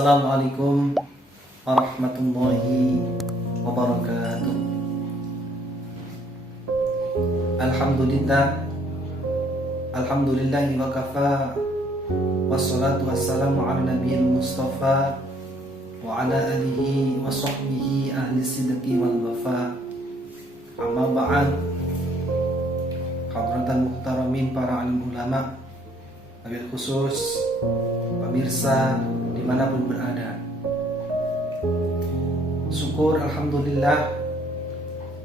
Assalamualaikum warahmatullahi wabarakatuh. Alhamdulillahi wa kafa, wassalatu wassalamu ala nabiyil mustafa wa ala alihi wa sahbihi ahli sidqi wal wafa. Amma ba'd. Hadratan muhtaramin para alim ulama, wabil khusus pemirsa dimanapun berada. Syukur alhamdulillah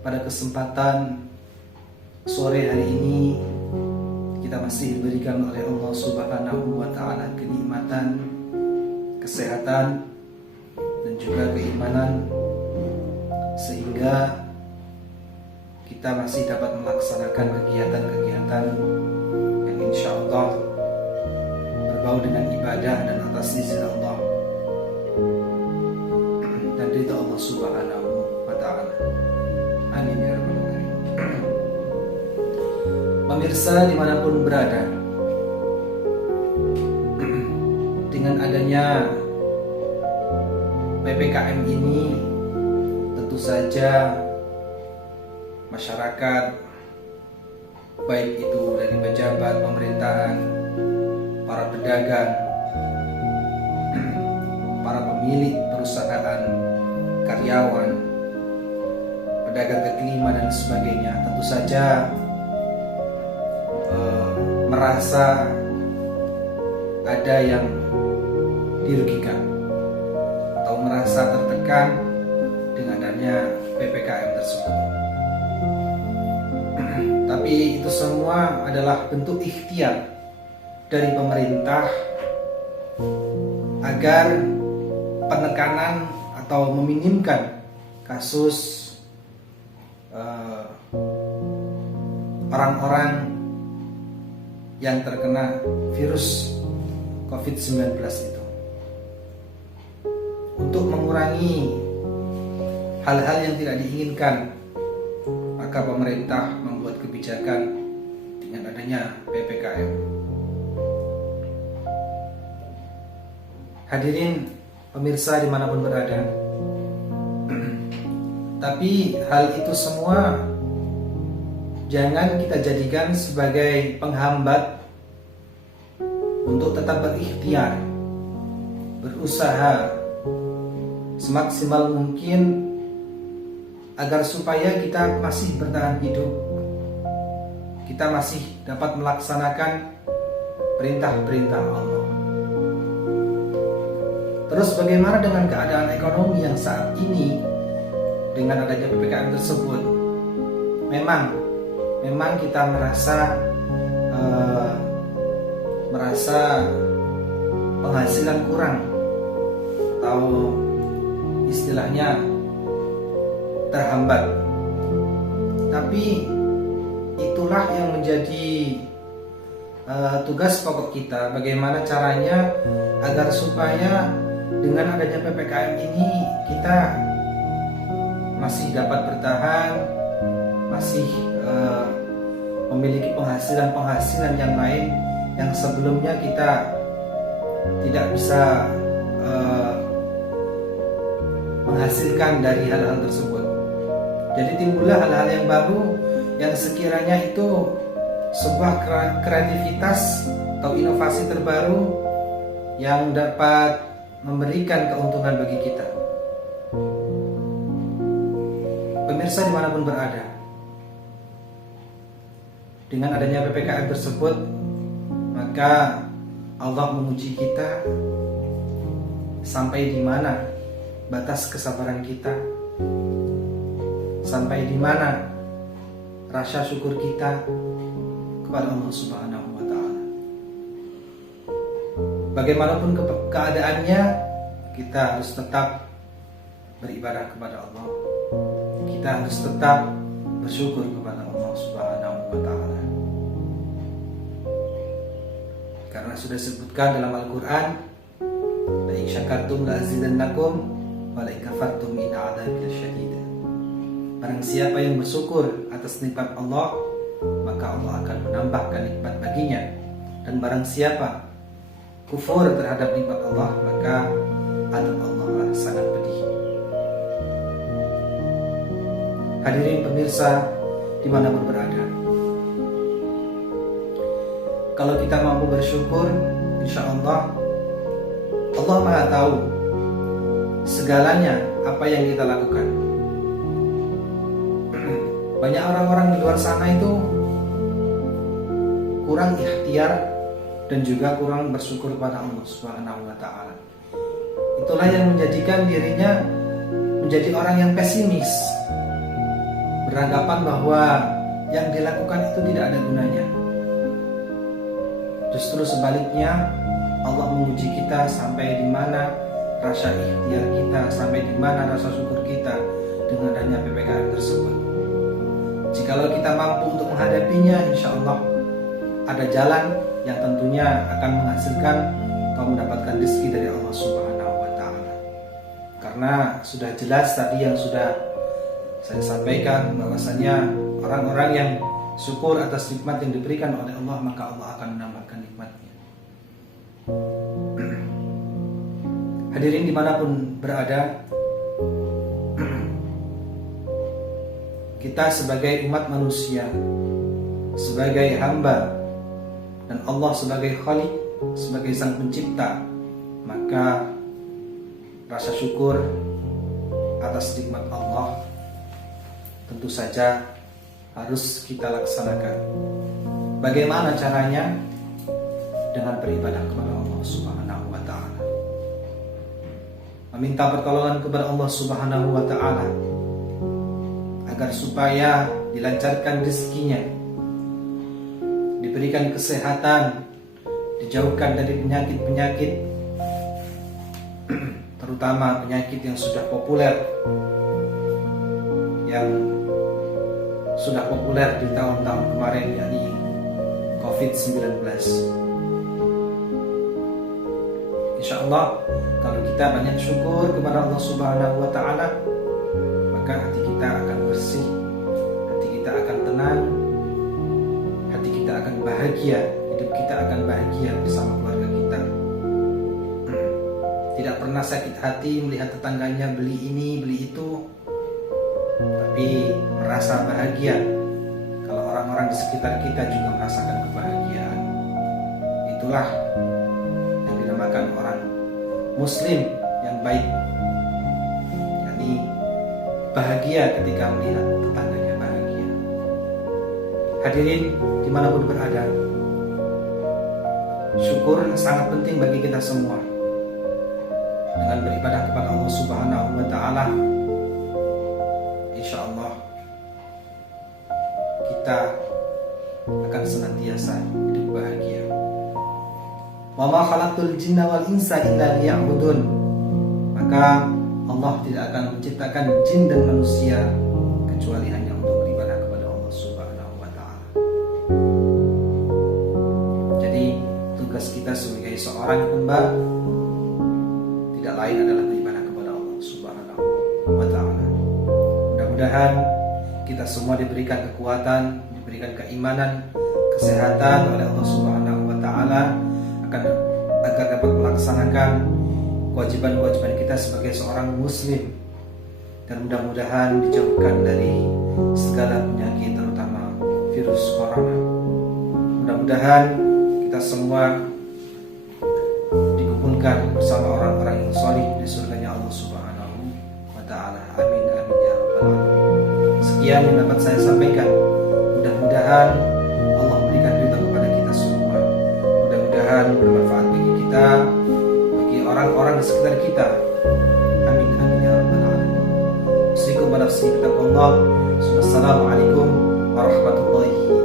pada kesempatan sore hari ini kita masih diberikan oleh Allah Subhanahu wa taala kenikmatan, kesehatan dan juga keimanan sehingga kita masih dapat melaksanakan kegiatan-kegiatan yang insya Allah berbau dengan ibadah dan atas izin Allah dan ridha Allah Subhanahu wa taala. Amin ya rabbal alamin. Pemirsa dimanapun berada, dengan adanya PPKM ini tentu saja masyarakat, baik itu dari pejabat pemerintahan, para pedagang, para pemilik perusahaan, karyawan, pedagang kaki lima dan sebagainya, tentu saja merasa ada yang dirugikan atau merasa tertekan dengan adanya PPKM tersebut. Tapi itu semua adalah bentuk ikhtiar dari pemerintah agar penekanan atau meminimkan kasus orang-orang yang terkena virus COVID-19 itu, untuk mengurangi hal-hal yang tidak diinginkan. Maka pemerintah membuat kebijakan dengan adanya PPKM. Hadirin pemirsa dimanapun berada, tapi hal itu semua jangan kita jadikan sebagai penghambat untuk tetap berikhtiar, berusaha semaksimal mungkin agar supaya kita masih bertahan hidup, kita masih dapat melaksanakan perintah-perintah Allah. Terus bagaimana dengan keadaan ekonomi yang saat ini dengan adanya PPKM tersebut? Memang kita merasa penghasilan kurang, atau istilahnya terhambat. Tapi itulah yang menjadi tugas pokok kita, bagaimana caranya agar supaya dengan adanya PPKM ini kita masih dapat bertahan, masih memiliki penghasilan yang lain yang sebelumnya kita tidak bisa menghasilkan dari hal-hal tersebut. Jadi timbullah hal-hal yang baru yang sekiranya itu sebuah kreativitas atau inovasi terbaru yang dapat memberikan keuntungan bagi kita. Pemirsa dimanapun berada, dengan adanya PPKM tersebut, maka Allah menguji kita sampai di mana batas kesabaran kita, sampai di mana rasa syukur kita kepada Allah Subhanahu wa taala. Bagaimanapun keadaannya, kita harus tetap beribadah kepada Allah. Kita harus tetap bersyukur kepada Allah Subhanahu wa taala. Karena sudah disebutkan dalam Al-Qur'an, la in syakartum la azidannakum wa la in kafartum in adzabi lasyadid. Barang siapa yang bersyukur atas nikmat Allah, maka Allah akan menambahkan nikmat baginya. Dan barang siapa kufur terhadap nikmat Allah, maka adab Allah sangat pedih. Hadirin pemirsa dimanapun berada, kalau kita mampu bersyukur, insya Allah Allah Maha tahu segalanya apa yang kita lakukan. Banyak orang-orang di luar sana itu kurang ikhtiar dan juga kurang bersyukur kepada Allah Subhanahu wa Ta'ala. Itulah yang menjadikan dirinya menjadi orang yang pesimis, beranggapan bahwa yang dilakukan itu tidak ada gunanya. Justru sebaliknya, Allah menguji kita sampai di mana rasa ikhtiar kita, sampai di mana rasa syukur kita dengan adanya PPKM tersebut. Jikalau kita mampu untuk menghadapinya, insya Allah ada jalan yang tentunya akan menghasilkan atau mendapatkan rezeki dari Allah Subhanahu wa Ta'ala. Karena sudah jelas tadi yang sudah saya sampaikan, bahwasanya orang-orang yang syukur atas nikmat yang diberikan oleh Allah, maka Allah akan menambahkan nikmatnya. Hadirin dimanapun berada, kita sebagai umat manusia, sebagai hamba, dan Allah sebagai Khalik, sebagai Sang Pencipta, maka rasa syukur atas nikmat Allah tentu saja harus kita laksanakan. Bagaimana caranya? Dengan beribadah kepada Allah Subhanahu wa Ta'ala, meminta pertolongan kepada Allah Subhanahu wa Ta'ala agar supaya dilancarkan rezekinya, diberikan kesehatan, dijauhkan dari penyakit-penyakit, terutama penyakit yang sudah populer di tahun-tahun kemarin, yakni COVID-19. Insya Allah kalau kita banyak syukur kepada Allah Subhanahu wa Ta'ala, maka hati kita akan bersih, hati kita akan tenang, hati kita akan bahagia, hidup kita akan bahagia bersama keluarga kita. Tidak pernah sakit hati melihat tetangganya beli ini, beli itu, tapi merasa bahagia kalau orang-orang di sekitar kita juga merasakan kebahagiaan. Itulah yang dinamakan orang Muslim yang baik, yakni bahagia ketika melihat tetangganya bahagia. Hadirin dimanapun berada, syukur sangat penting bagi kita semua. Dengan beribadah kepada Allah Subhanahu wa Ta'ala, insya Allah kita akan senantiasa hidup bahagia. Wa ma khalaqtul jinna wal insa illa liya'budun. Maka Allah tidak akan menciptakan jin dan manusia kecuali hanya untuk beribadah kepada Allah Subhanahu wa Ta'ala. Jadi tugas kita sebagai seorang hamba tidak lain adalah beribadah kepada Allah Subhanahu wa Ta'ala. Mudah-mudahan kita semua diberikan kekuatan, diberikan keimanan, kesehatan oleh Allah Subhanahu wa Ta'ala agar dapat melaksanakan kewajiban-kewajiban kita sebagai seorang muslim, dan mudah-mudahan dijauhkan dari segala penyakit, terutama virus corona. Mudah-mudahan kita semua dikumpulkan bersama orang-orang yang sholih di surganya Allah Subhanahu wa Ta'ala. Amin amin ya rabbal alamin. Sekian yang dapat saya sampaikan. Mudah-mudahan Allah berikan ridha kepada kita semua. Mudah-mudahan bermanfaat bagi kita, bagi orang-orang di sekitar kita. Amin amin ya rabbal alamin. Assalamualaikum warahmatullahi wabarakatuh.